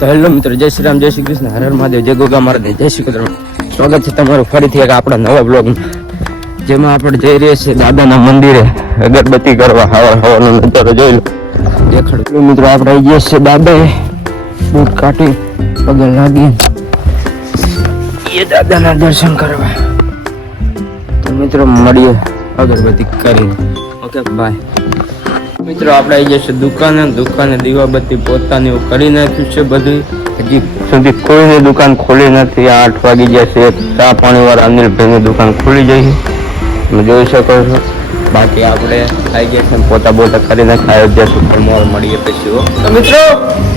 તો હેલો મિત્રો, જય શ્રી રામ, જય શ્રી કૃષ્ણ, હર હર મહાદેવ, જય ગોગા મહારાજ, જય શ્રી કૃષ્ણ. સ્વાગત છે તમારું ફરીથી એક આપણા નવા બ્લોગમાં, જેમાં આપણે જઈ રહ્યા છીએ દાદાના મંદિરે અગરબત્તી કરવા. હવાનો નજારો જોઈ લો, દેખાડો મિત્રો. આપણે આવી ગયા છીએ દાદાએ બૂટ કાઢી પગે લાગી એ દાદાના દર્શન કરવા. તો મિત્રો મળીએ અગરબત્તી કરીને. Okay bye. મિત્રો આપણે આવી જઈશું દુકાને દીવાબત્તી પોતાની કરી નાખ્યું છે બધું. હજી સુધી કોઈની દુકાન ખોલી નથી. 8 વાગી જશે. ચા પાણી વાળા અનિલભાઈની દુકાન ખુલી જશે, તમે જોઈ શકો છો. બાકી આપણે આવી જશે પોતા બોતા કરીને ખાઈ જશું. પણ મોલ મળીએ પછી. તો મિત્રો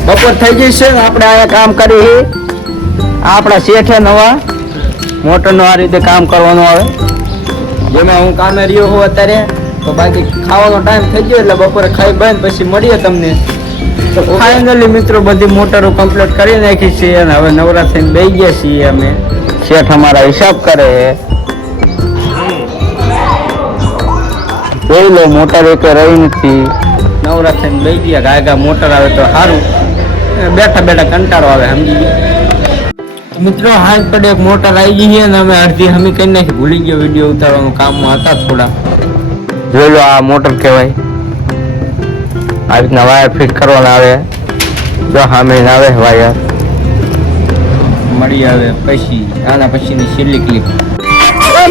બપોર થઈ જશે. આપણે આ કામ કરી આપણા શેઠે નવા મોટરનું આ રીતે કામ કરવાનું આવે, જેમાં હું કામે રહ્યો હું અત્યારે. તો બાકી ખાવાનો ટાઈમ થઈ ગયો એટલે બપોરે ખાઈ બંધ પછી મળીએ તમને. તો ફાઇનલી મિત્રો બધી મોટરો કમ્પ્લીટ કરી નાખી છે અને હવે નવરા થઈને બેસી ગયા છીએ અમે. શેઠ અમારા હિસાબ કરે. જોઈ લો મોટર એક રહી નથી. નવરા થઈને બેસી ગયા. ગાયગા મોટર આવે તો સારું, બેઠા બેઠા કંટાળો આવે, સમજી ગયા. મિત્રો હાથ પડે એક મોટર આવી ગઈ છે અને અમે અડધી હમી કરી નાખી. ભૂલી ગયો વિડીયો ઉતારવાનું કામમાં હતા થોડા. જોઈ લો આ મોટર કહેવાય. આ રીતના વાયર ફિટ કરવાના આવે. જો સામે આવે વાયર મળી આવે પછી આના પછીની છેલ્લી ક્લિપ. હવે